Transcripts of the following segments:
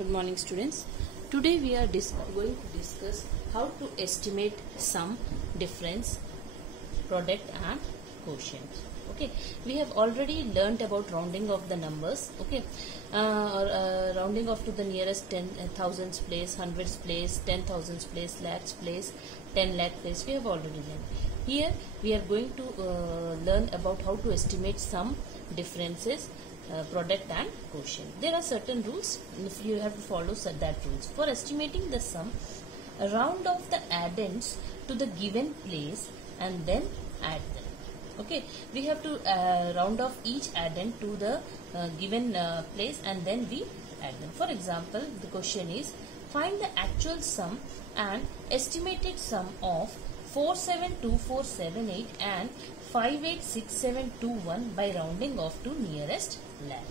Good morning, students. Today we are going to discuss how to estimate sum, difference, product and quotient. Okay, we have already learnt about rounding of the numbers. Okay, rounding off to the nearest 10,000s place, hundreds place, 10,000s place, lakhs place, 10 lakh place. We have already learned. Here we are going to learn about how to estimate sum, differences, product and quotient. There are certain rules. If you have to follow that rules. For estimating the sum, round off the addends to the given place and then add them. Okay, we have to round off each addend to the given place and then we add them. For example, the question is find the actual sum and estimated sum of 472478 and 586721 by rounding off to nearest lakh.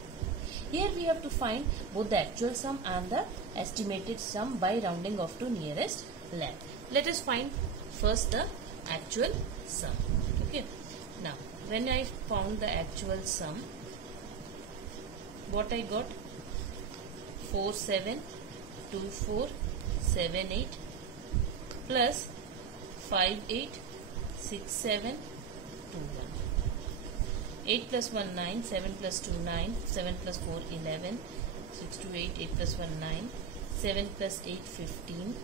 Here we have to find both the actual sum and the estimated sum by rounding off to nearest lakh. Let us find first the actual sum. Okay. Now, when I found the actual sum, what I got? 472478 plus 586721. 8 plus 1 9, 7 plus 2 9, 7 plus 4 11, 6 to 8, 8 plus 1 9, 7 plus 8 15,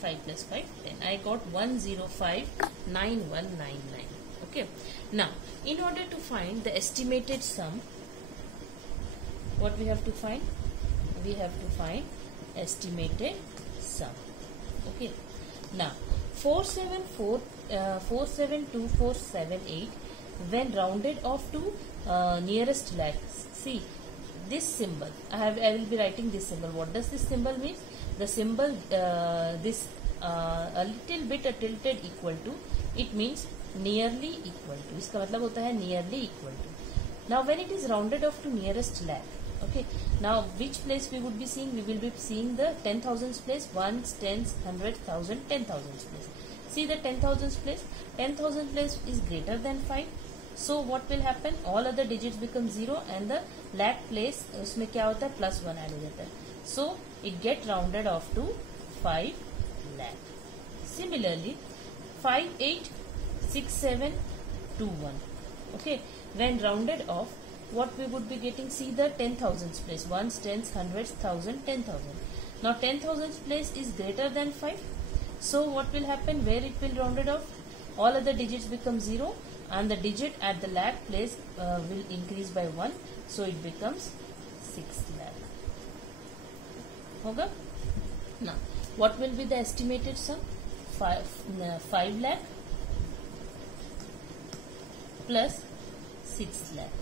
5 plus 5 10. I got 1059199. Okay. Now, in order to find the estimated sum, what we have to find? We have to find estimated sum. Okay. Now, 472478 when rounded off to nearest lakh. See this symbol. I will be writing this symbol. What does this symbol mean? The symbol a little bit tilted equal to. It means nearly equal to. इसका मतलब होता है nearly equal to. Now when it is rounded off to nearest lakh. Okay. Now which place we would be seeing? We will be seeing the 10,000s place, ones, tens, hundreds, thousand, 10,000s place. See the 10,000s place. 10,000 place is greater than 5. So what will happen? All other digits become 0 and the lakh place उसमें क्या होता है? +1 add हो जाता है. So it get rounded off to 5 lakh. Similarly, 586721. Okay, when rounded off, what we would be getting? See the 10,000s place, ones, tens, hundreds, thousand, 10,000. Now 10,000s place is greater than 5. So what will happen? Where it will rounded off? All other digits become 0 and the digit at the lakh place will increase by 1. So it becomes 6 lakh. Okay? Now, what will be the estimated sum? 5 lakh plus 6 lakh.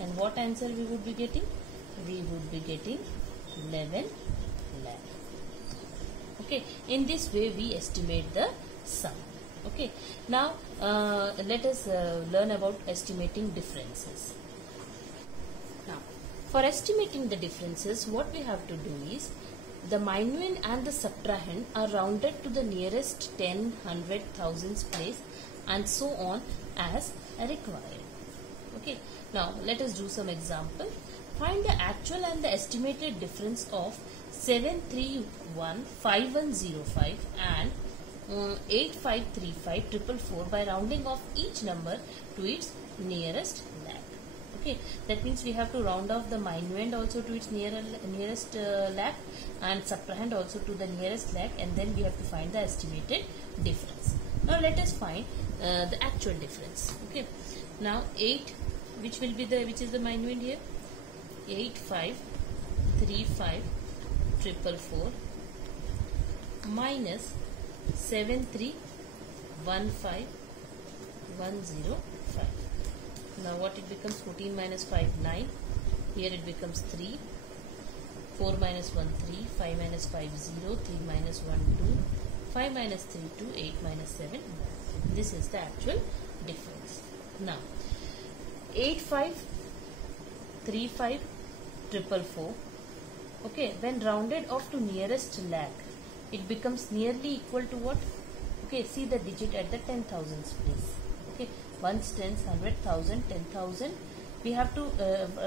And what answer we would be getting? We would be getting 11 lakh. Okay, in this way we estimate the sum. Okay, now let us learn about estimating differences. Now, for estimating the differences, what we have to do is the minuend and the subtrahend are rounded to the nearest 10, 100, thousands place and so on as required. Okay, now let us do some example. Find the actual and the estimated difference of 7315105 and 8535 by rounding off each number to its nearest lakh. Okay, that means we have to round off the minuend also to its nearest lakh and subtrahend also to the nearest lakh, and then we have to find the estimated difference. Now let us find the actual difference. Okay, now 8, which is the minuend here? 8535444 minus 7315105. Now what it becomes? 14 minus 5 9. Here it becomes 3. 4 minus 1 3. 5 minus 5 0. 3 minus 1 2. 5 minus 3 2. 8 minus 7 1. This is the actual difference. Now 8535444. Okay, when rounded off to nearest lakh, it becomes nearly equal to what? Okay, see the digit at the 10,000s place. Okay, ones, tens, 100, 1000, 10,000, we have to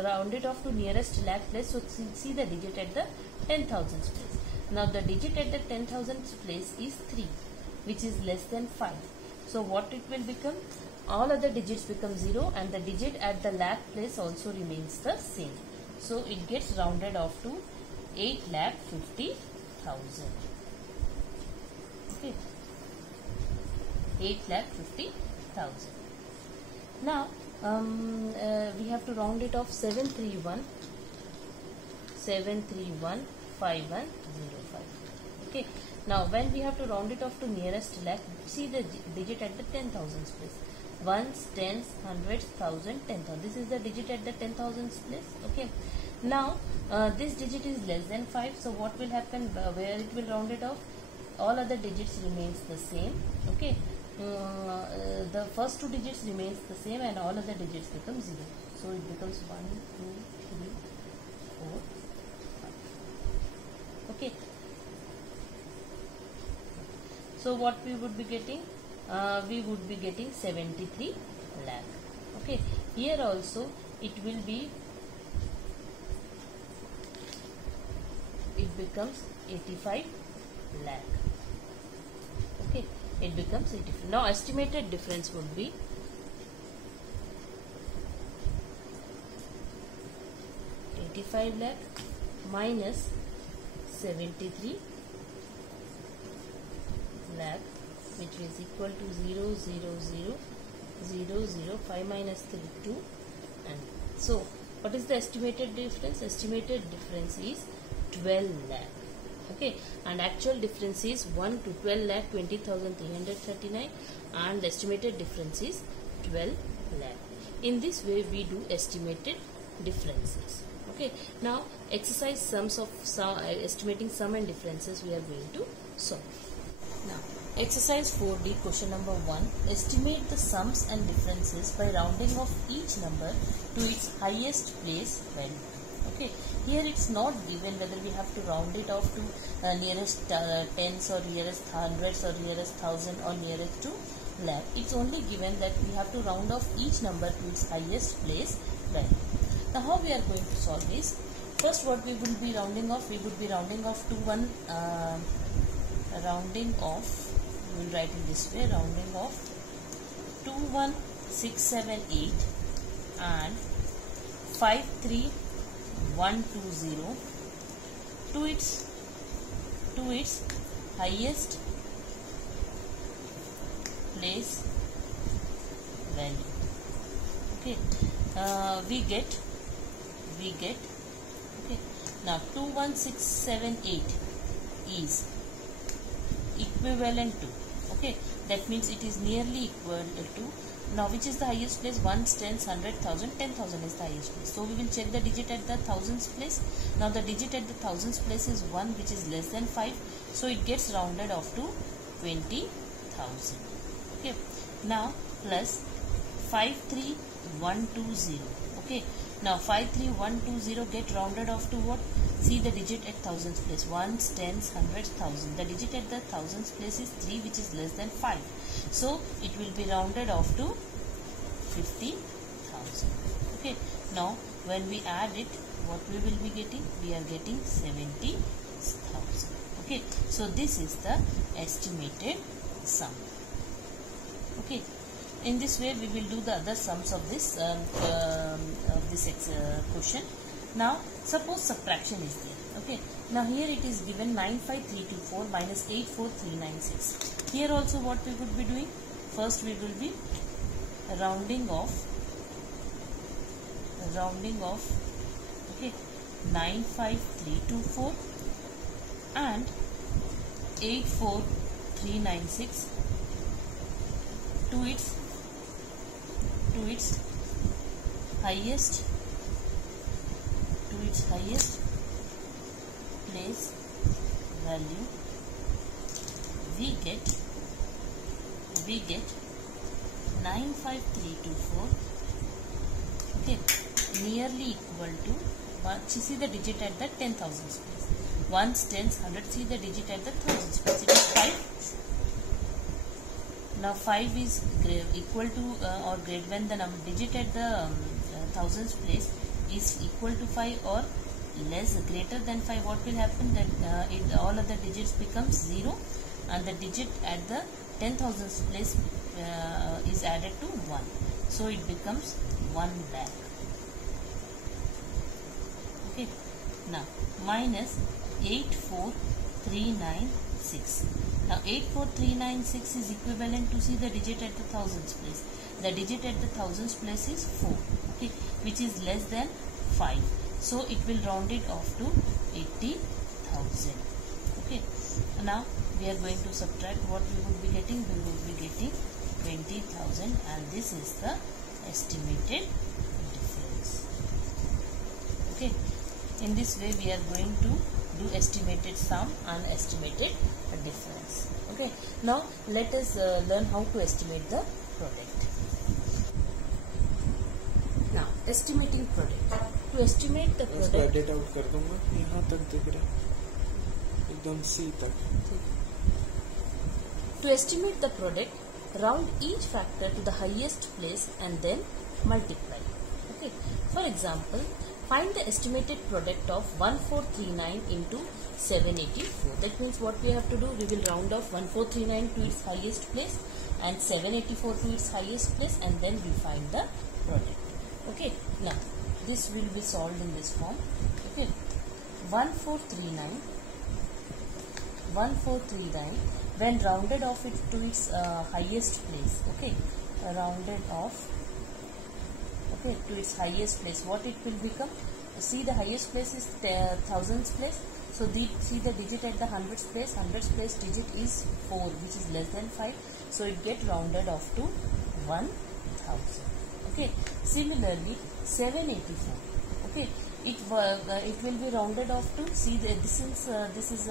round it off to nearest lakh place. So see the digit at the 10,000s place. Now the digit at the 10,000s place is 3, which is less than 5. So what it will become? All other digits become 0 and the digit at the lakh place also remains the same. So it gets rounded off to 8,50,000. Okay, 8,50,000. Now we have to round it off 731,5105. Okay. Now when we have to round it off to nearest lakh, see the digit at the 10,000s place. Ones, tens, hundreds, thousand, 10,000. This is the digit at the 10,000s place. Okay. Now this digit is less than 5. So what will happen? Where it will round it off? All other digits remains the same. Okay. The first two digits remains the same and all other digits become 0. So it becomes 1, 2, 3, 4, 5. Okay. So what we would be getting? We would be getting 73 lakh. Okay. Here also it will be, it becomes 85 lakh. Okay. It becomes 85. Now estimated difference would be 85 lakh minus 73 lakh, which is equal to 0, 0, 0, 0, 0, 5 minus 3, 2. And so what is the estimated difference? Estimated difference is 12 lakh. Okay, and actual difference is 1 to 12 lakh 20,339 and estimated difference is 12 lakh. In this way we do estimated differences. Okay, now exercise sums of estimating sum and differences we are going to solve. Now exercise 4D, question number 1. Estimate the sums and differences by rounding off each number to its highest place value. Okay, here it's not given whether we have to round it off to nearest tens or nearest hundreds or nearest thousand or nearest to lakh. It's only given that we have to round off each number to its highest place value. Now how we are going to solve this? First, what we will be rounding off? We would be rounding off to one rounding off. We will write it this way: rounding off 21678 and 53120 to its highest place value. Okay, we get okay. Now 21678 is equivalent to, okay, that means it is nearly equal to, now which is the highest place? Ones, tens, 100, 1,000, 10,000 is the highest place. So we will check the digit at the thousands place. Now the digit at the thousands place is 1, which is less than 5. So it gets rounded off to 20,000. Okay. Now plus 53120. Okay. Now 53120 get rounded off to what? See the digit at thousands place. Ones, tens, hundreds, 1,000. The digit at the thousands place is 3, which is less than 5. So it will be rounded off to 50,000. Okay. Now when we add it, what we will be getting? We are getting 70,000. Okay. So this is the estimated sum. Okay. In this way, we will do the other sums of this question. Now, suppose subtraction is there. Okay. Now here it is given 95324 minus 84396. Here also what we would be doing? First we will be rounding off. Okay, 95324 and 84396 to its highest place value. We get 95324. Okay, nearly equal to one. See the digit at the 10,000 place. Ones, tens, hundreds. See the digit at the thousands place. It is 5. Now 5 is equal to or greater when the digit at the thousands place is equal to 5 or greater than 5, what will happen? That all of the digits becomes 0 and the digit at the 10,000s place is added to 1. So it becomes 1 lakh. Okay. Now minus 84396. Now 84396 is equivalent to, see the digit at the thousands place. The digit at the thousands place is 4, okay, which is less than 5. So it will round it off to 80,000. Okay. Now we are going to subtract. What we would be getting? We would be getting 20,000, and this is the estimated difference. Okay. In this way we are going to do estimated sum and estimated difference. Okay. Now let us learn how to estimate the product. Now estimating product. To estimate the product, इसको edit out कर दूंगा, यहाँ तक दिख रहा है एकदम सी तक. To estimate the product, round each factor to the highest place and then multiply. Okay. For example, find the estimated product of 1439 into 784. That means what we have to do, we will round off 1439 to its highest place and 784 to its highest place, and then we find the product. Okay. Now this will be solved in this form. Okay. 1439 when rounded off it to its highest place. Okay. Rounded off, okay, to its highest place, what it will become? See, the highest place is thousands place. So see the digit at the hundreds place. Hundreds place digit is 4, which is less than 5. So it get rounded off to 1,000. Okay. Similarly, 784. Okay. It will be rounded off to, see the this is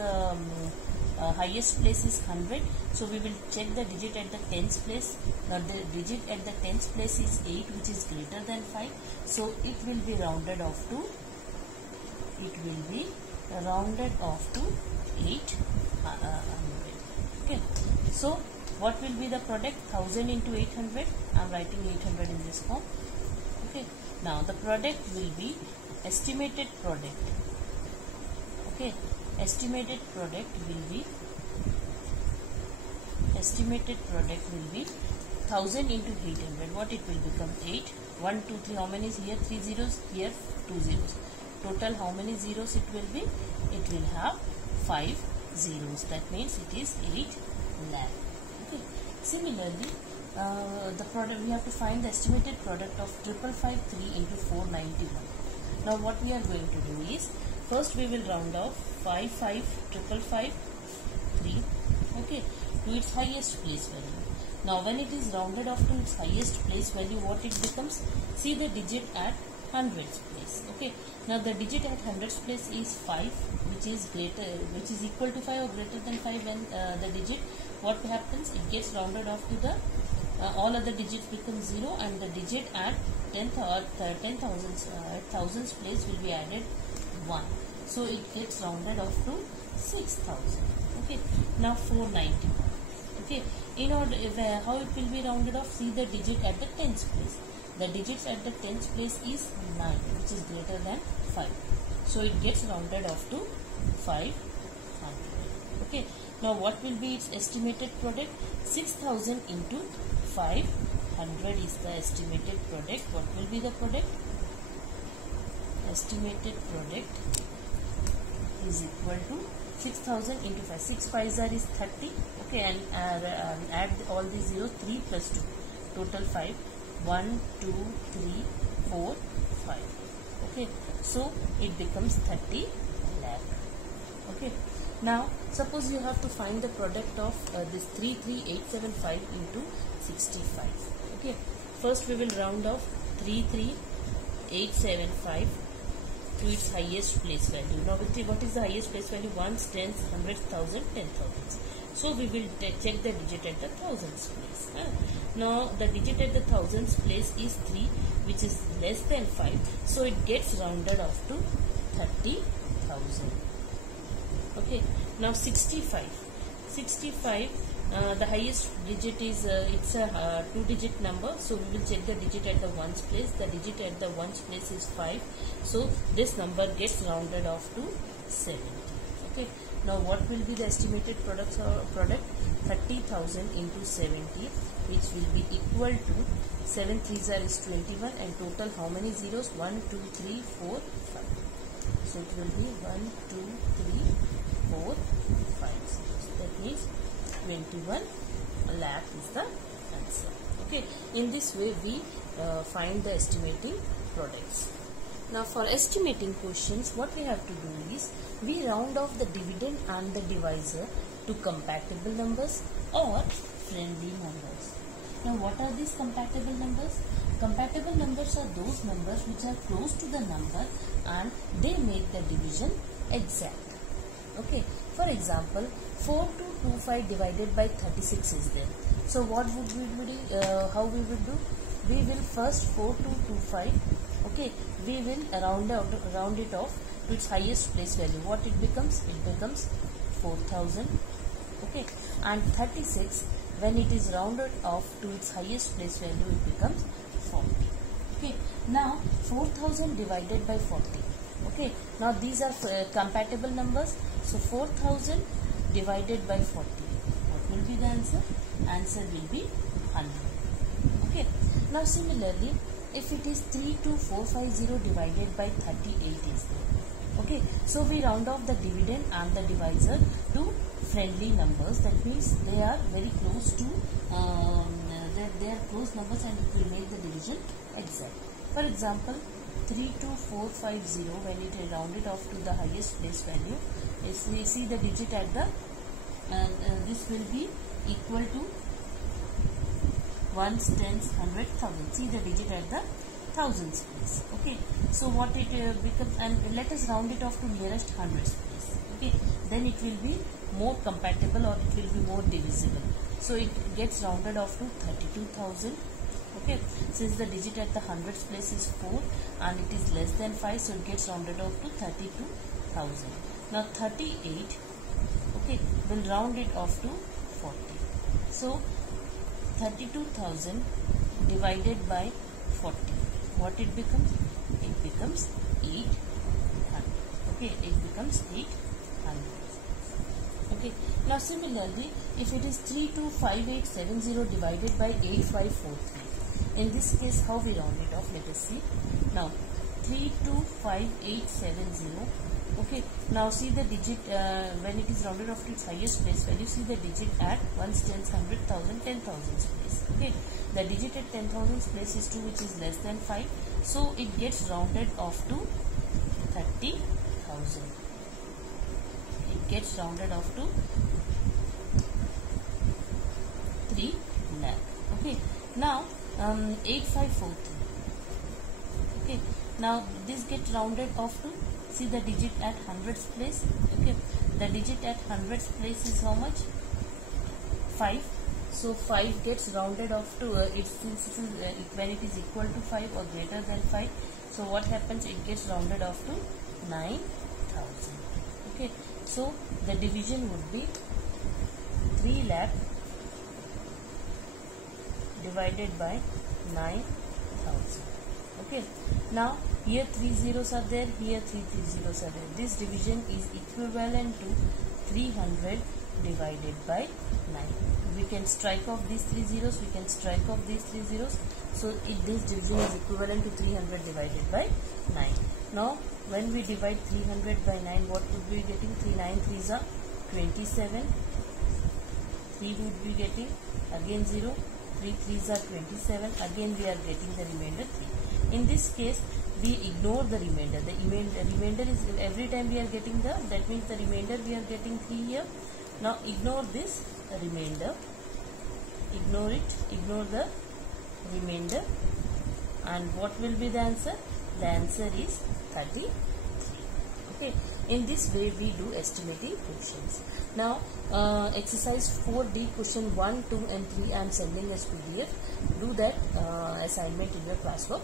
highest place is 100. So we will check the digit at the tens place. Now the digit at the tens place is 8, which is greater than 5. So it will be rounded off to 800. Okay. So what will be the product? 1000 into 800. I am writing 800 in this form. Okay. Now the product will be estimated product. Okay. Estimated product will be 1000 into 800. What it will become? 8. 1, 2, 3. How many is here? 3 zeros. Here 2 zeros. Total how many zeros it will be? It will have 5 zeros. That means it is 8 lakh. Okay. Similarly, the product, we have to find the estimated product of 5553 into 491. Now what we are going to do is, first we will round off 5553, okay, to its highest place value. Now when it is rounded off to its highest place value, what it becomes? See the digit at hundreds place. Okay. Now the digit at hundreds place is 5, which is equal to 5 or greater than 5. When the digit, what happens? It gets rounded off to the all other digits become 0, and the digit at 10,000s place will be added 1. So it gets rounded off to 6,000. Okay. Now 491. Okay. In order, how it will be rounded off? See the digit at the tens place. The digits at the tens place is 9, which is greater than 5. So it gets rounded off to 500. Okay. Now what will be its estimated product? 6,000 into 500 is the estimated product. What will be the product? Estimated product is equal to 6,000 into 5. 6 5s are is 30. Okay, and add all these zeros. 3 plus 2. Total 5. 1, 2, 3, 4, 5. Okay, so it becomes 30 lakh. Okay. Now suppose you have to find the product of this 33875 into 65. Okay. First we will round off 33875 to its highest place value. Now what is the highest place value? 1s, 10s, 100s, 1000s, 10,000s. So we will check the digit at the thousands place. Now the digit at the thousands place is 3, which is less than 5. So it gets rounded off to 30,000. Okay. Now 65. 65 the highest digit is it's a 2-digit number, so we will check the digit at the ones place. The digit at the ones place is 5, so this number gets rounded off to 70. Okay, now what will be the estimated product? 30,000 into 70, which will be equal to 7 3s is 21, and total how many zeros? 1 2 3 4 5. So it will be 1 2 3 4 5 zeros. That means 21 lakh is the answer. Okay, in this way we find the estimating products. Now for estimating questions, what we have to do is we round off the dividend and the divisor to compatible numbers or friendly numbers. Now what are these compatible numbers? Compatible numbers are those numbers which are close to the number and they make the division exact. Okay, for example, 4225 divided by 36 is there. So what would we do? How we would do? We will first 4225. Okay, we will round it off to its highest place value. What it becomes? It becomes 4000. Okay, and 36, when it is rounded off to its highest place value, it becomes 40. Okay, now 4000 divided by 40. Okay, now these are compatible numbers. So 4000 divided by 40. What will be the answer? Answer will be 100. Okay, now similarly, if it is 32450 divided by 38 is there. Okay, so we round off the dividend and the divisor to friendly numbers. That means they are very close to they are close numbers, and it will make the division exact. For example, 32450, when it is rounded off to the highest place value, is we see the digit at the this will be equal to ones, tens, hundred, thousand. See the digit at the thousands place. Okay, so what it becomes, and let us round it off to nearest hundreds place. Okay, then it will be more compatible, or it will be more divisible. So it gets rounded off to 32,000. Okay, since the digit at the hundreds place is 4 and it is less than 5, so it gets rounded off to 32,000. Now 38, okay, will round it off to 40. So 32,000 divided by 40. What it becomes? It becomes 800. Okay, it becomes 800. Okay, now similarly, if it is 325870 divided by 8543. In this case, how we round it off? Let us see. Now 325870. Okay, now see the digit when it is rounded off to its highest place value. See the digit at ones, tens, hundred, thousand, 10,000 place. Okay, the digit at 10,000 place is 2, which is less than 5. So it gets rounded off to 30,000. It gets rounded off to 3 lakh. Okay, now 8543. Okay, now this gets rounded off to, see the digit at hundreds place. Okay, the digit at hundreds place is how much? 5. So 5 gets rounded off to when it is equal to 5 or greater than 5. So what happens? It gets rounded off to 9,000. Okay, so the division would be 3 lakh divided by 9,000. Okay, now here 3 zeros are there, here 3 zeros are there. This division is equivalent to 300 divided by 9. We can strike off these 3 zeros, we can strike off these 3 zeros. So this division is equivalent to 300 divided by 9. Now when we divide 300 by 9, what would we be getting? 3 9 3s are 27. 3 would be getting again 0. 3 3s are 27. Again we are getting the remainder 3. In this case, we ignore the remainder. The remainder is every time we are getting that means the remainder we are getting 3 here. Now ignore this remainder. Ignore it. Ignore the remainder. And what will be the answer? The answer is 33. Okay. In this way we do estimating questions. Now exercise 4D question 1, 2 and 3 I am sending as PDF. Do that assignment in your classwork.